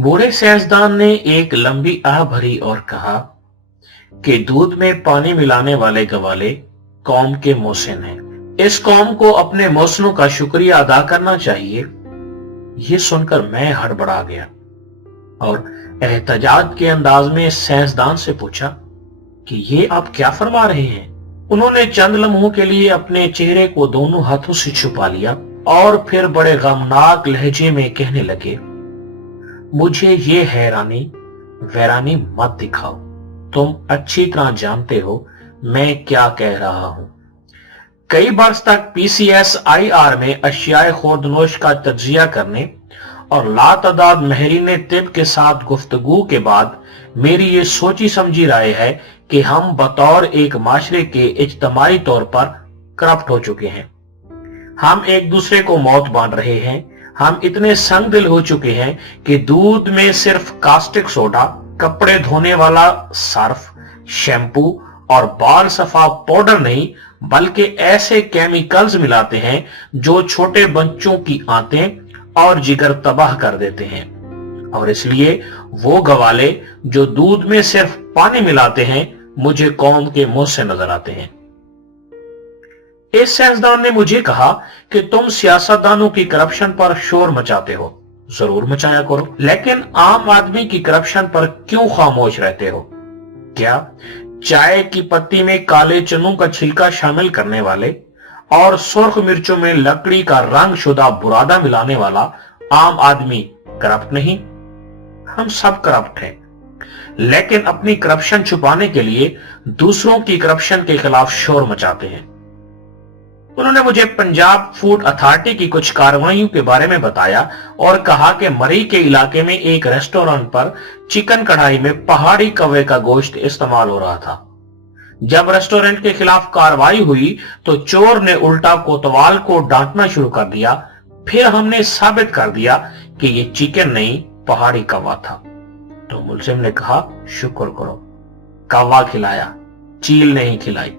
बूढ़े साइंसदान ने एक लंबी आह भरी और कहा कि दूध में पानी मिलाने वाले गवाले कौम के मोहसिन हैं। इस कौम को अपने मोहसिनों का शुक्रिया अदा करना चाहिए। ये सुनकर मैं हड़बड़ा गया और एहतजाज के अंदाज में साइंसदान से पूछा कि ये आप क्या फरमा रहे हैं। उन्होंने चंद लम्हों के लिए अपने चेहरे को दोनों हाथों से छुपा लिया और फिर बड़े गमनाक लहजे में कहने लगे, मुझे ये हैरानी वैरानी मत दिखाओ। तुम अच्छी तरह जानते हो मैं क्या कह रहा हूं। कई बरस तक PCSIR में अशियाए खुर्दनोश का तज्जिया करने और लातादाद महरीन तिब के साथ गुफ्तगू के बाद मेरी ये सोची समझी राय है कि हम बतौर एक माशरे के इज्तमाई तौर पर करप्ट हो चुके हैं। हम एक दूसरे को मौत बांट रहे हैं। हम इतने संग दिल हो चुके हैं कि दूध में सिर्फ कास्टिक सोडा, कपड़े धोने वाला सर्फ, शैम्पू और बाल सफा पाउडर नहीं बल्कि ऐसे केमिकल्स मिलाते हैं जो छोटे बच्चों की आंतें और जिगर तबाह कर देते हैं। और इसलिए वो गवाले जो दूध में सिर्फ पानी मिलाते हैं मुझे कौम के मुंह से नजर आते हैं। इस साइंसदान ने मुझे कहा कि तुम सियासतदानों की करप्शन पर शोर मचाते हो। जरूर मचाया करो, लेकिन आम आदमी की करप्शन पर क्यों खामोश रहते हो? क्या चाय की पत्ती में काले चनों का छिलका शामिल करने वाले और सुर्ख मिर्चों में लकड़ी का रंग शुदा बुरादा मिलाने वाला आम आदमी करप्ट नहीं? हम सब करप्ट हैं, लेकिन अपनी करप्शन छुपाने के लिए दूसरों की करप्शन के खिलाफ शोर मचाते हैं। उन्होंने मुझे पंजाब फूड अथॉरिटी की कुछ कार्रवाइयों के बारे में बताया और कहा कि मरी के इलाके में एक रेस्टोरेंट पर चिकन कढ़ाई में पहाड़ी कौवे का गोश्त इस्तेमाल हो रहा था। जब रेस्टोरेंट के खिलाफ कार्रवाई हुई तो चोर ने उल्टा कोतवाल को डांटना शुरू कर दिया। फिर हमने साबित कर दिया कि ये चिकन नहीं पहाड़ी कौवा था। तो मुलजिम ने कहा, शुक्र करो, कौवा खिलाया, चील नहीं खिलाई।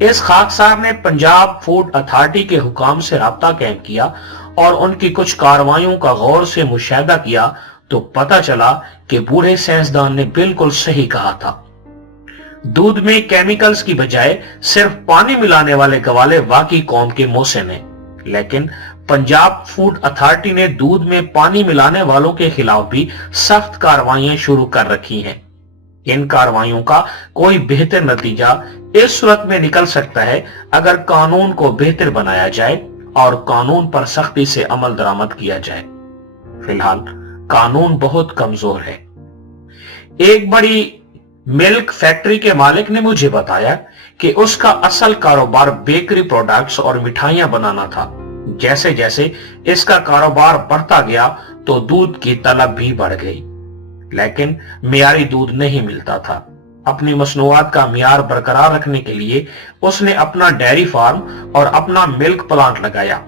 इस खाकसार ने पंजाब फूड अथॉरिटी के हुकाम से राब्ता कायम किया और उनकी कुछ कार्रवाइयों का गौर से मुशाहिदा किया तो पता चला कि बूढ़े साइंसदान ने बिल्कुल सही कहा था। दूध में केमिकल्स की बजाय सिर्फ पानी मिलाने वाले गवाले वाकई कौम के मोहसिन हैं, लेकिन पंजाब फूड अथॉरिटी ने दूध में पानी मिलाने वालों के खिलाफ भी सख्त कार्रवाइयां शुरू कर रखी हैं। इन कार्रवाइयों का कोई बेहतर नतीजा इस सूरत में निकल सकता है अगर कानून को बेहतर बनाया जाए और कानून पर सख्ती से अमल दरामद किया जाए। फिलहाल कानून बहुत कमजोर है। एक बड़ी मिल्क फैक्ट्री के मालिक ने मुझे बताया कि उसका असल कारोबार बेकरी प्रोडक्ट्स और मिठाइयां बनाना था। जैसे जैसे इसका कारोबार बढ़ता गया तो दूध की तलब भी बढ़ गई, लेकिन मियारी दूध नहीं मिलता था। अपनी मसनूआत का मियार बरकरार रखने के लिए उसने अपना डेयरी फार्म और अपना मिल्क प्लांट लगाया।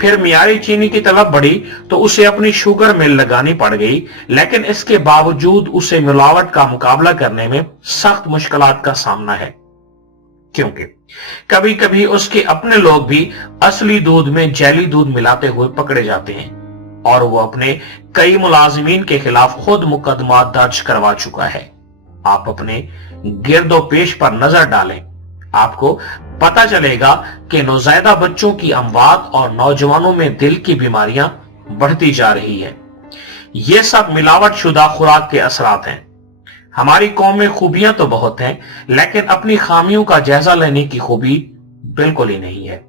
फिर मियारी चीनी की तलब बढ़ी तो उसे अपनी शुगर मिल लगानी पड़ गई, लेकिन इसके बावजूद उसे मिलावट का मुकाबला करने में सख्त मुश्किलात का सामना है, क्योंकि कभी कभी उसके अपने लोग भी असली दूध में जैली दूध मिलाते हुए पकड़े जाते हैं और वो अपने कई मुलाजिमीन के खिलाफ खुद मुकदमा दर्ज करवा चुका है। आप अपने गिरदो पेश पर नजर डालें, आपको पता चलेगा कि नौजैदा बच्चों की अमवात और नौजवानों में दिल की बीमारियां बढ़ती जा रही है। ये सब मिलावट शुदा खुराक के असरात हैं। हमारी कौम में खूबियां तो बहुत हैं, लेकिन अपनी खामियों का जायजा लेने की खूबी बिल्कुल ही नहीं है।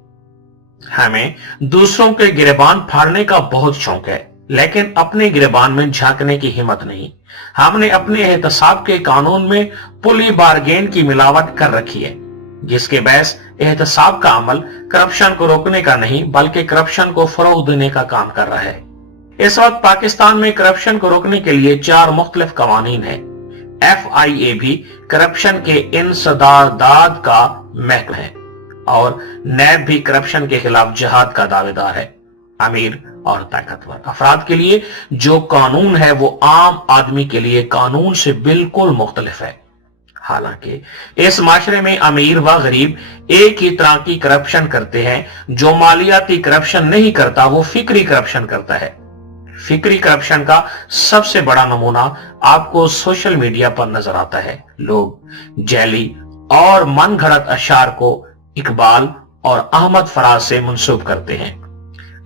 हमें दूसरों के गिरेबान फाड़ने का बहुत शौक है, लेकिन अपने गिरेबान में झांकने की हिम्मत नहीं। हमने अपने एहतसाब के कानून में पुली बारगेन की मिलावट कर रखी है, जिसके बहस एहतसाब का अमल करप्शन को रोकने का नहीं बल्कि करप्शन को फरोग देने का काम कर रहा है। इस वक्त पाकिस्तान में करप्शन को रोकने के लिए 4 मुख्तलिफ कवानीन है। FIA भी करप्शन के इंसदादात का महकमा है और नैब भी करप्शन के खिलाफ जिहाद का दावेदार है। अमीर और ताकतवर अफराद के लिए जो कानून है वो आम आदमी के लिए कानून से बिल्कुल मुख्तलिफ है। हालांकि इस माशरे में अमीर व गरीब एक ही तरह की करप्शन करते हैं। जो मालियाती करप्शन नहीं करता वो फिक्री करप्शन करता है। फिक्री करप्शन का सबसे बड़ा नमूना आपको सोशल मीडिया पर नजर आता है। लोग जैली और मनगढ़ंत अशार को इकबाल और अहमद फराज से मंसूब करते हैं।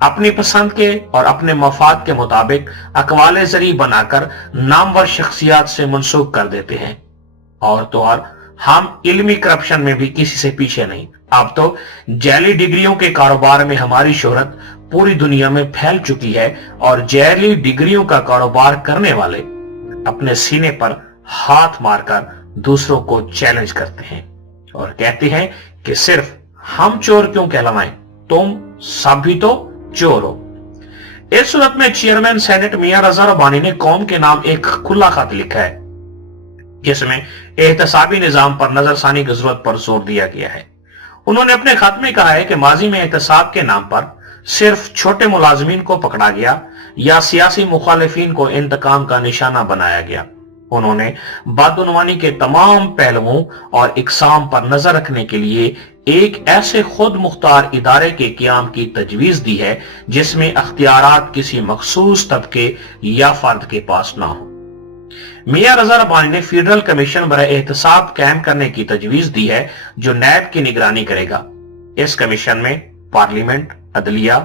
अपनी पसंद के और अपने मफाद के मुताबिक अकवाले जरी बनाकर नामवर शख्सियात से मंसूब कर देते हैं। और तो और हम इल्मी करप्शन में भी किसी से पीछे नहीं। अब तो जैली डिग्रियों के कारोबार में हमारी शोहरत पूरी दुनिया में फैल चुकी है और जैली डिग्रियों का कारोबार करने वाले अपने सीने पर हाथ मारकर दूसरों को चैलेंज करते हैं और कहते हैं कि सिर्फ हम चोर क्यों कहलवाएं, तुम सब भी तो चोर हो। इस सूरत में चेयरमैन सेनेट मियां रजा रब्बानी ने कौम के नाम एक खुला खत लिखा है जिसमें एहतसाबी निजाम पर नजरसानी की जरूरत पर जोर दिया गया है। उन्होंने अपने खत में कहा है कि माजी में एहतसाब के नाम पर सिर्फ छोटे मुलाजमीन को पकड़ा गया या सियासी मुखालिफिन को इंतकाम का निशाना बनाया गया। उन्होंने बदउनवानी के तमाम पहलुओं और इकसाम पर नजर रखने के लिए एक ऐसे खुद मुख्तार इदारे के क़याम की तजवीज दी है जिसमें अख्तियारात किसी मखसूस तबके या फर्द के पास ना हो। मियां रजा रब्बानी ने फेडरल कमीशन बराए एहतसाब कायम करने की तजवीज दी है जो नैब की निगरानी करेगा। इस कमीशन में पार्लियामेंट, अदलिया,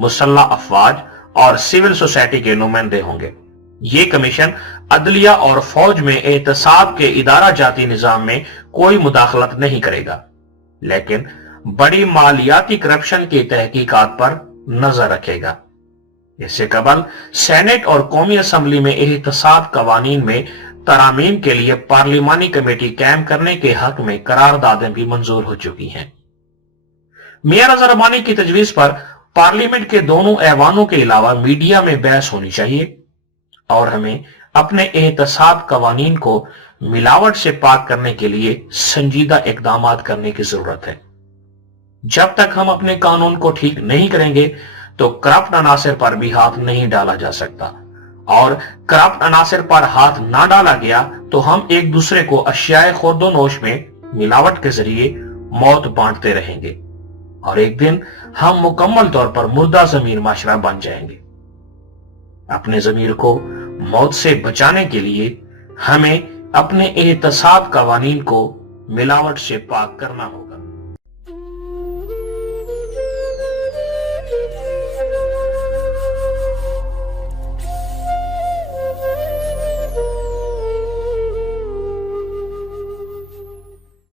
मुसल्ला अफवाज और सिविल सोसाइटी के नुमाइंदे होंगे। ये कमीशन अदलिया और फौज में एहतसाब के इदारा जाती निजाम में कोई मुदाखलत नहीं करेगा, लेकिन बड़ी मालियाती करप्शन की तहकीकात पर नजर रखेगा। इससे कबल सेनेट और कौमी असम्बली में एहतसाब कवानीन में तरामीम के लिए पार्लिमानी कमेटी कायम करने के हक में करारदादें भी मंजूर हो चुकी हैं। मियां रजा रब्बानी की तजवीज पर पार्लियामेंट के दोनों ऐवानों के अलावा मीडिया में बहस होनी चाहिए और हमें अपने एहतसाब कवानीन को मिलावट से पाक करने के लिए संजीदा इकदाम करने की जरूरत है। जब तक हम अपने कानून को ठीक नहीं करेंगे तो करप्ट अनासिर पर भी हाथ नहीं डाला जा सकता, और करप्ट अनासिर पर हाथ ना डाला गया तो हम एक दूसरे को अशियाए खुर्दोनोश में मिलावट के जरिए मौत बांटते रहेंगे और एक दिन हम मुकम्मल तौर पर मुर्दा जमीर माशरा बन जाएंगे। अपने जमीर को मौत से बचाने के लिए हमें अपने एहतसाब कवानीन को मिलावट से पाक करना होगा।